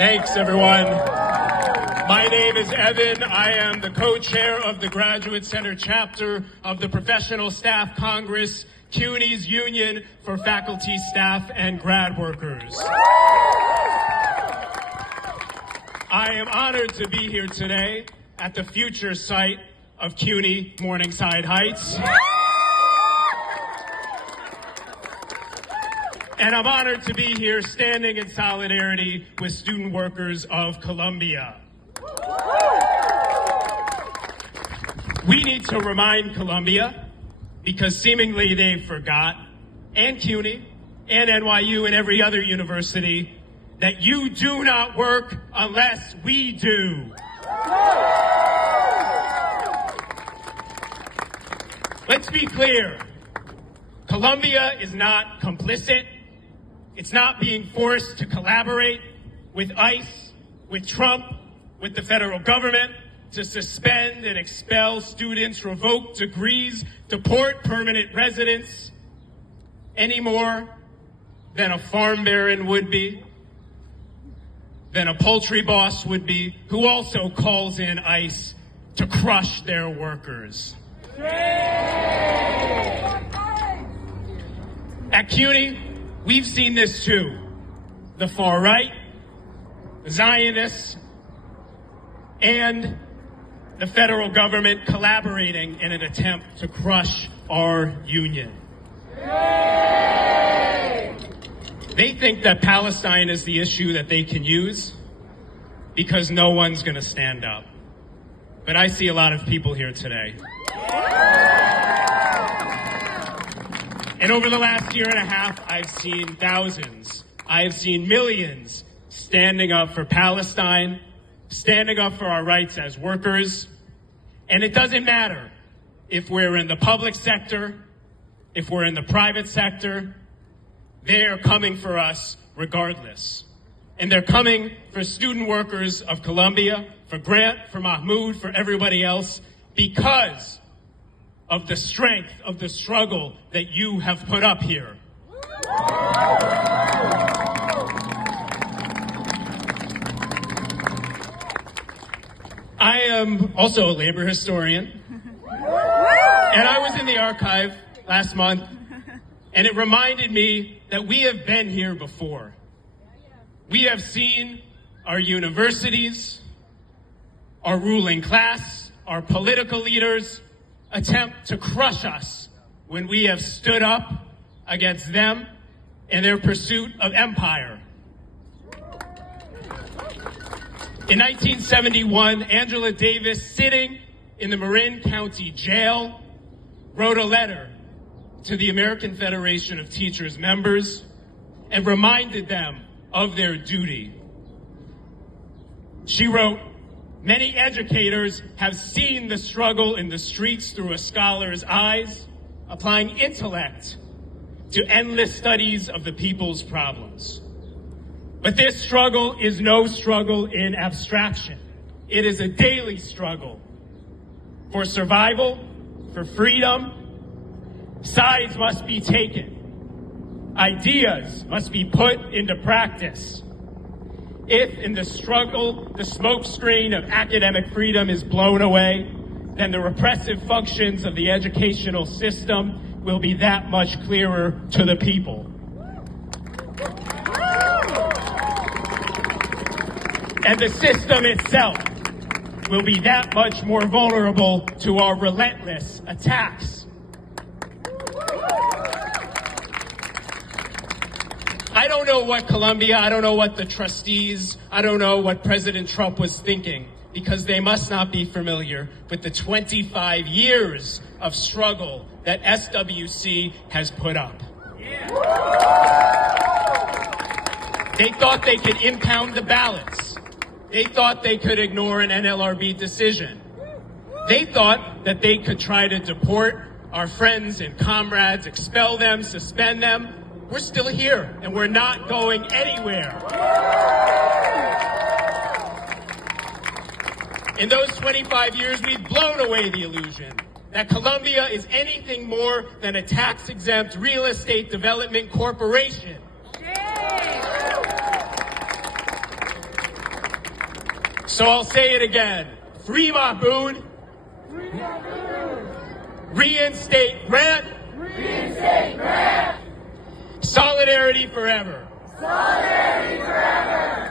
Thanks, everyone. My name is Evan. I am the co-chair of the Graduate Center chapter of the Professional Staff Congress, CUNY's Union for Faculty, Staff, and Grad Workers. I am honored to be here today at the future site of CUNY Morningside Heights. And I'm honored to be here standing in solidarity with student workers of Columbia. We need to remind Columbia, because seemingly they forgot, and CUNY, and NYU, and every other university, that you do not work unless we do. Let's be clear. Columbia is not complicit. It's not being forced to collaborate with ICE, with Trump, with the federal government to suspend and expel students, revoke degrees, deport permanent residents, any more than a farm baron would be, than a poultry boss would be, who also calls in ICE to crush their workers. At CUNY, we've seen this too. The far right, the Zionists, and the federal government collaborating in an attempt to crush our union. They think that Palestine is the issue that they can use because no one's going to stand up. But I see a lot of people here today. And over the last year and a half, I've seen thousands, I've seen millions standing up for Palestine, standing up for our rights as workers. And it doesn't matter if we're in the public sector, if we're in the private sector, they are coming for us regardless. And they're coming for student workers of Columbia, for Grant, for Mahmoud, for everybody else, because of the strength of the struggle that you have put up here. I am also a labor historian, and I was in the archive last month, and it reminded me that we have been here before. We have seen our universities, our ruling class, our political leaders attempt to crush us when we have stood up against them in their pursuit of empire. In 1971, Angela Davis, sitting in the Marin County Jail, wrote a letter to the American Federation of Teachers members and reminded them of their duty. She wrote, "Many educators have seen the struggle in the streets through a scholar's eyes, applying intellect to endless studies of the people's problems. But this struggle is no struggle in abstraction. It is a daily struggle for survival, for freedom. Sides must be taken. Ideas must be put into practice. If in the struggle, the smokescreen of academic freedom is blown away, then the repressive functions of the educational system will be that much clearer to the people. And the system itself will be that much more vulnerable to our relentless attacks." I don't know what Columbia, I don't know what the trustees, I don't know what President Trump was thinking, because they must not be familiar with the 25 years of struggle that SWC has put up. They thought they could impound the ballots. They thought they could ignore an NLRB decision. They thought that they could try to deport our friends and comrades, expel them, suspend them. We're still here, and we're not going anywhere. In those 25 years, we've blown away the illusion that Columbia is anything more than a tax-exempt real estate development corporation. So I'll say it again. Free Mahmoud. Reinstate Grant. Reinstate Grant. Solidarity forever. Solidarity forever.